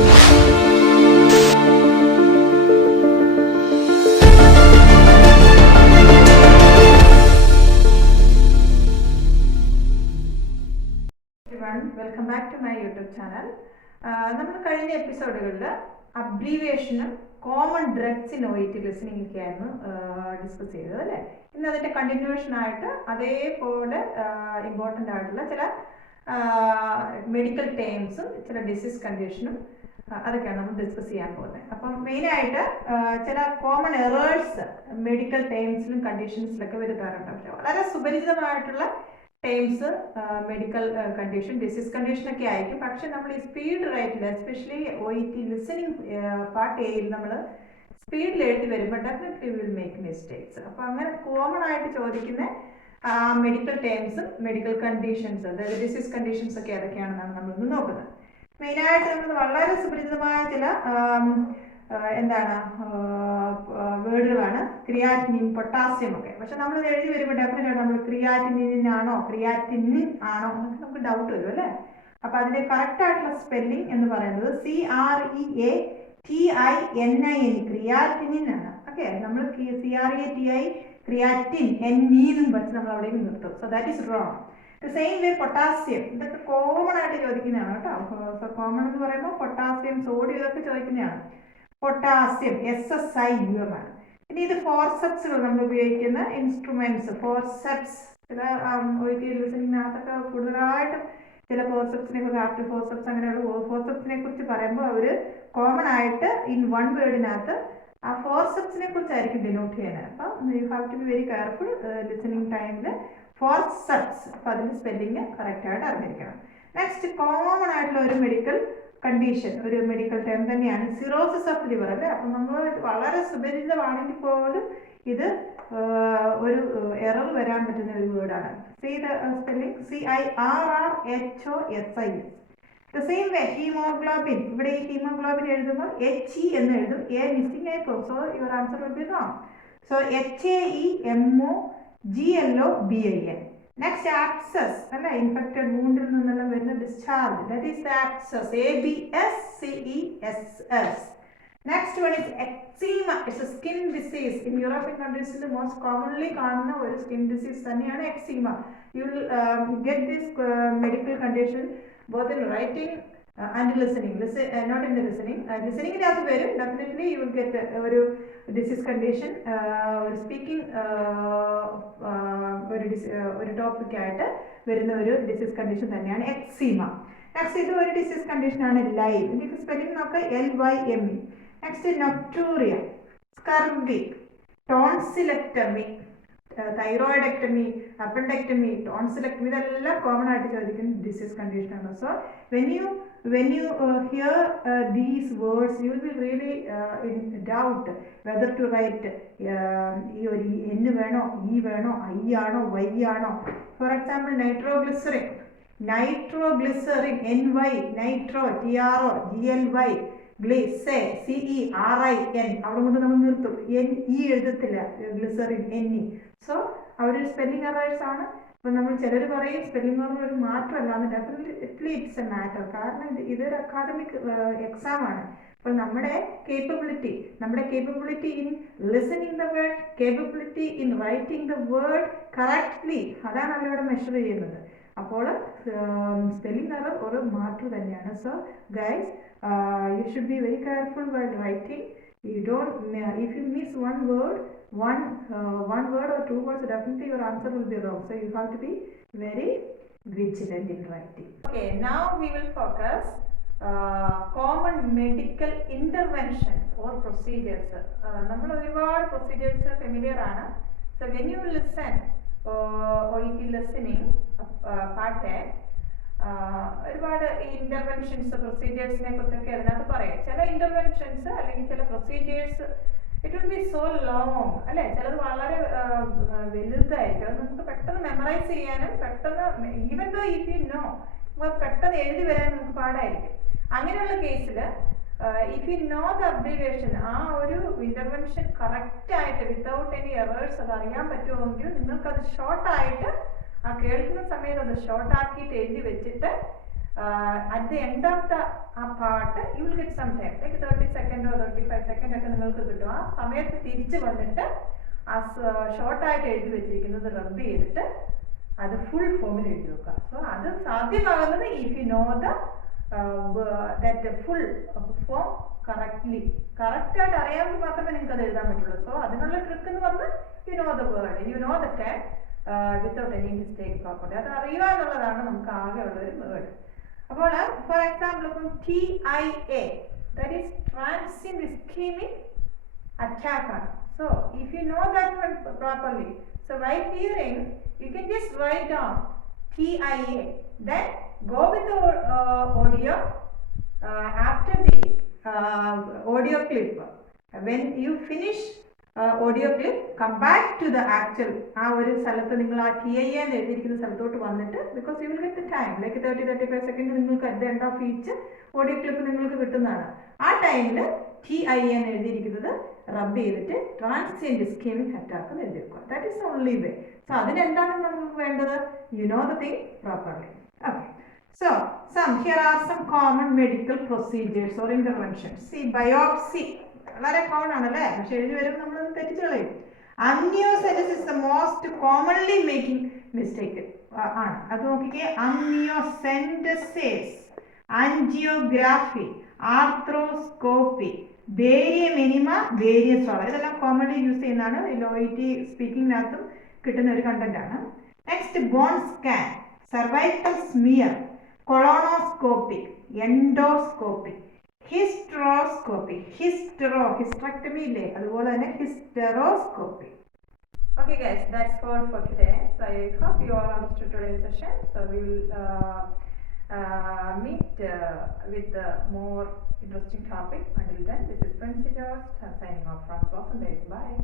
Welcome back to my YouTube channel. നമ്മൾ കഴിഞ്ഞ എപ്പിസോഡുകളിൽ അബ്രീവിയേഷനും common drugs in OET listening ഒക്കെയായിരുന്നു ഡിസ്കസ് ചെയ്തത് അല്ലേ. ഇന്ന് അതിൻ്റെ കണ്ടിന്യൂഷൻ ആയിട്ട് അതേപോലെ ഇമ്പോർട്ടൻ്റ് ആയിട്ടുള്ള ചില മെഡിക്കൽ ടേംസും ചില ഡിസീസ് കണ്ടീഷനും അതൊക്കെയാണ് നമ്മൾ ഡിസ്കസ് ചെയ്യാൻ പോകുന്നത്. അപ്പം മെയിനായിട്ട് ചില കോമൺ എറേഴ്സ് മെഡിക്കൽ ടേംസിലും കണ്ടീഷൻസിലൊക്കെ വരുത്താറുണ്ട്. പക്ഷെ വളരെ സുപരിചിതമായിട്ടുള്ള ടേംസ് മെഡിക്കൽ കണ്ടീഷൻ ഡിസീസ് കണ്ടീഷനൊക്കെ ആയിരിക്കും. പക്ഷെ നമ്മൾ ഈ സ്പീഡ് റൈറ്റിൽ എസ്പെഷ്യലി OET ലിസണിങ് പാർട്ട് എയിൽ നമ്മൾ സ്പീഡിൽ എഴുതി വരുമ്പോൾ ഡെഫിനറ്റ്ലി വിൽ മേക്ക് മിസ്റ്റേക്സ്. അപ്പോൾ അങ്ങനെ കോമൺ ആയിട്ട് ചോദിക്കുന്ന മെഡിക്കൽ ടേംസും മെഡിക്കൽ കണ്ടീഷൻസ് അതായത് ഡിസീസ് കണ്ടീഷൻസ് ഒക്കെ ഏതൊക്കെയാണെന്നാണ് നമ്മളിന്ന് നോക്കുന്നത്. മെയിനായിട്ട് നമ്മൾ വളരെ സുപരിചിതമായ ചില വേർഡുകളാണ് ക്രിയാറ്റിനിൻ, പൊട്ടാസ്യം ഒക്കെ. പക്ഷെ നമ്മൾ എഴുതി വരുമ്പോൾ ഡെഫിനറ്റ് നമ്മൾ ക്രിയാറ്റിനിൻ ആണോ ക്രിയാറ്റിനിൻ ആണോ എന്നൊക്കെ നമുക്ക് ഡൗട്ട് വരും അല്ലേ. അപ്പം അതിൻ്റെ കറക്റ്റ് ആയിട്ടുള്ള സ്പെല്ലിംഗ് എന്ന് പറയുന്നത് CREATININ ക്രിയാറ്റിനിൻ ആണ്. ഓക്കെ, നമ്മൾ CREATI ക്രിയാറ്റിൻ എന്നും വെച്ച് നമ്മൾ അവിടേക്ക് നിർത്തും. So that is wrong. Same way potassium, ഇതൊക്കെ കോമൺ ആയിട്ട് ചോദിക്കുന്നതാണ് കേട്ടോ. സോ കോമൺ എന്ന് പറയുമ്പോൾ പൊട്ടാസ്യം, സോഡിയം ഇതൊക്കെ ചോദിക്കുന്നതാണ്. പൊട്ടാസ്യം SSIUM ആണ്. ഇനി ഇത് ഫോർസെപ്സുകൾ നമ്മൾ ഉപയോഗിക്കുന്ന ഇൻസ്ട്രുമെന്റ്സ്, ഫോർസെപ്സ് ചില OET ലിസണിങ്ങിനകത്തൊക്കെ കൂടുതലായിട്ടും ചില ഫോർസെപ്സിനെ കുറിച്ച് ആർട്ട് ഫോർസെപ്സ് അങ്ങനെയുള്ള ഫോർസെപ്സിനെ കുറിച്ച് പറയുമ്പോൾ അവർ കോമൺ ആയിട്ട് ഇൻ വൺ വേർഡിനകത്ത് ആ ഫോർസെപ്സിനെ കുറിച്ചായിരിക്കും ഡിനോട്ട് ചെയ്യുന്നത്. അപ്പം you have to be very careful listening ടൈമിൽ ഫോർസെപ്സ്. അപ്പം അതിൻ്റെ സ്പെല്ലിങ് കറക്റ്റായിട്ട് അറിഞ്ഞിരിക്കണം. നെക്സ്റ്റ് കോമൺ ആയിട്ടുള്ള ഒരു മെഡിക്കൽ കണ്ടീഷൻ, ഒരു മെഡിക്കൽ ടേം തന്നെയാണ് സിറോസിസ് ഓഫ് ലിവർ അല്ലേ. അപ്പം നമ്മൾ വളരെ സുപരിചിതമാണെങ്കിൽ പോലും ഇത് ഒരു എറർ വരാൻ പറ്റുന്ന ഒരു വേർഡാണ്. Spelling CIRRHOSIS. The same way haemoglobin, ഇവിടെ ഈ ഹീമോഗ്ലോബിൻ എഴുതുമ്പോൾ HE എന്ന് എഴുതും, A മിസ്സിംഗ് ആയി പോകും. So your answer will be wrong. So HAEMOGLOBIN. Next abscess അല്ലെ, ഇൻഫെക്റ്റഡ് വൂണ്ടിൽ നിന്നെല്ലാം വരുന്ന discharge, that is the abscess, ABSCESS. Next one is eczema. It's a skin disease. In European കൺട്രീസിൽ മോസ്റ്റ് കോമൺലി കാണുന്ന ഒരു skin disease തന്നെയാണ് eczema. You will get this medical condition both in writing and listening. Not in the listening. ലിസണിങ്ങിനകത്ത് വരും definitely you will get ഒരു disease condition. ഒരു speaking ഒരു ടോപ്പിക്കായിട്ട് വരുന്ന ഒരു ഡിസീസ് കണ്ടീഷൻ തന്നെയാണ് എക്സീമ. നെക്സ്റ്റ് ഇത് ഒരു ഡിസീസ് കണ്ടീഷനാണ് ലൈം. ഇതിൻ്റെ സ്പെല്ലിംഗ് നോക്കുക LYME. Next nocturia, scurvy, tonsillectomy, thyroidectomy, appendectomy, tonsillectomy ഇതെല്ലാം കോമൺ ആയിട്ട് ചോദിക്കുന്ന ഡിസീസ് കണ്ടീഷനാണ്. So when you hear these words you will be really in doubt whether to write ഈ ഒരു N വേണോ E വേണോ I ആണോ Y ആണോ. For example nitroglycerin, NY, nitro TRO, GLY, ഗ്ലിസെ CERIN അവിടെ കൊണ്ട് നമ്മൾ നിർത്തും. NE എഴുതത്തില്ല, glycerin NE. So our spelling errors ആണ്. അപ്പം നമ്മൾ ചിലർ പറയും സ്പെല്ലിംഗ് എറർ ഒരു മാറ്റമല്ല എന്ന്. Definitely it's A matter. കാരണം ഇതൊരു അക്കാദമിക് എക്സാം ആണ്. അപ്പോൾ നമ്മുടെ capability in listening the word, capability in writing the word correctly, അതാണ് അവരവിടെ മെഷർ ചെയ്യുന്നത്. അപ്പോൾ സ്പെല്ലിംഗ് എറർ ഒരു മാറ്റർ തന്നെയാണ്. So guys, you should be very careful while writing. You don't if you miss one word or two words, definitely your answer will be wrong. So you have to be very vigilant in writing. Okay, now we will focus common medical interventions or procedures. നമ്മൾ ഒരുപാട് procedures familiar ആണ്. So when you listen OET listening part A, ഒരുപാട് interventions പ്രൊസീജിയേഴ്സിനെ കുറിച്ചൊക്കെ അതിനകത്ത് പറയാം. ചില interventions അല്ലെങ്കിൽ ചില procedures it will be so long അല്ലേ, ചിലത് വളരെ വലുതായിരിക്കും. അത് നമുക്ക് പെട്ടെന്ന് മെമ്മറൈസ് ചെയ്യാനും പെട്ടെന്ന് even though if you know പെട്ടെന്ന് എഴുതി വരാൻ നമുക്ക് പാടായിരിക്കും. അങ്ങനെയുള്ള കേസിൽ if you know the abbreviation, ആ ഒരു ഇന്റർവെൻഷൻ കറക്റ്റ് ആയിട്ട് വിത്തൗട്ട് എനി എറേഴ്സ് അത് അറിയാൻ പറ്റുമെങ്കിൽ നിങ്ങൾക്കത് ഷോർട്ടായിട്ട് ആ കേൾക്കുന്ന സമയത്ത് അത് ഷോർട്ട് ആക്കിയിട്ട് എഴുതി വെച്ചിട്ട് at the end of the part you will get some time like 30 second or 35 second ഒക്കെ നിങ്ങൾക്ക് കിട്ടും. ആ സമയത്ത് തിരിച്ച് വന്നിട്ട് ആ ഷോർട്ടായിട്ട് എഴുതി വെച്ചിരിക്കുന്നത് റബ്ബ് ചെയ്തിട്ട് അത് ഫുൾ ഫോമിൽ എഴുതി വെക്കുക. സോ അത് സാധ്യമാകുന്നത് if you know that full form കറക്റ്റായിട്ട് അറിയാമെങ്കിൽ മാത്രമേ നിങ്ങൾക്ക് അത് എഴുതാൻ പറ്റുള്ളൂ. സോ അതിനുള്ള ട്രിക്ക് എന്ന് പറഞ്ഞാൽ you know the word, you know the time without any mistake property. അത് അറിയുക എന്നുള്ളതാണ് നമുക്ക് ആകെ ഉള്ളൊരു വേർഡ്. അപ്പോൾ ഫോർ എക്സാമ്പിൾ ഇപ്പം TIA that is transient ischaemic attack ആണ്. So if you know that one properly, so while hearing you can just write down TIA, then go with the audio after the audio clip. When you finish audio clip, come back to the actual ആ ഒരു സ്ഥലത്ത് നിങ്ങൾ ആ TIA എന്ന് എഴുതിയിരിക്കുന്ന സ്ഥലത്തോട്ട് വന്നിട്ട്, because you will get the time like 30-35 second നിങ്ങൾക്ക് at the end of each audio clip നിങ്ങൾക്ക് കിട്ടുന്നതാണ്. ആ ടൈമിൽ TIA എന്ന് എഴുതിയിരിക്കുന്നത് റബ്ബ് ചെയ്തിട്ട് ട്രാൻസിയന്റ് ഇസ്കീമിക് അറ്റാക്ക് എന്ന് എഴുതി വെക്കുക. That is only way. So അതിനെന്താണ് നമുക്ക് വേണ്ടത്? U know the thing properly. Okay, so here are some common medical procedures or interventions. See, biopsy വളരെ കോമൺ ആണല്ലേ, പക്ഷെ എഴുതി വരുമ്പോൾ നമ്മളത് തെറ്റിച്ച് കളയും. Amniocentesis is the most commonly making mistake ആണ്. അത് നോക്കിക്കേ, amniocentesis, angiography, arthroscopy, barium enema, barium swallow, ഇതെല്ലാം കോമൺലി യൂസ് ചെയ്യുന്നതാണ്. LOET സ്പീക്കിങ്ങിനകത്തും കിട്ടുന്ന ഒരു കണ്ടന്റ് ആണ്. Next, bone scan, cervical smear, colonoscopy, endoscopy, hysteroscopy, hysterectomy ഇല്ലേ, അതുപോലെ തന്നെ hysteroscopy. Okay guys, that's all for today. So I hope you all understood today's session. So we will meet with more interesting topic. Until then, this is Prince signing off from Blossom Days. Bye.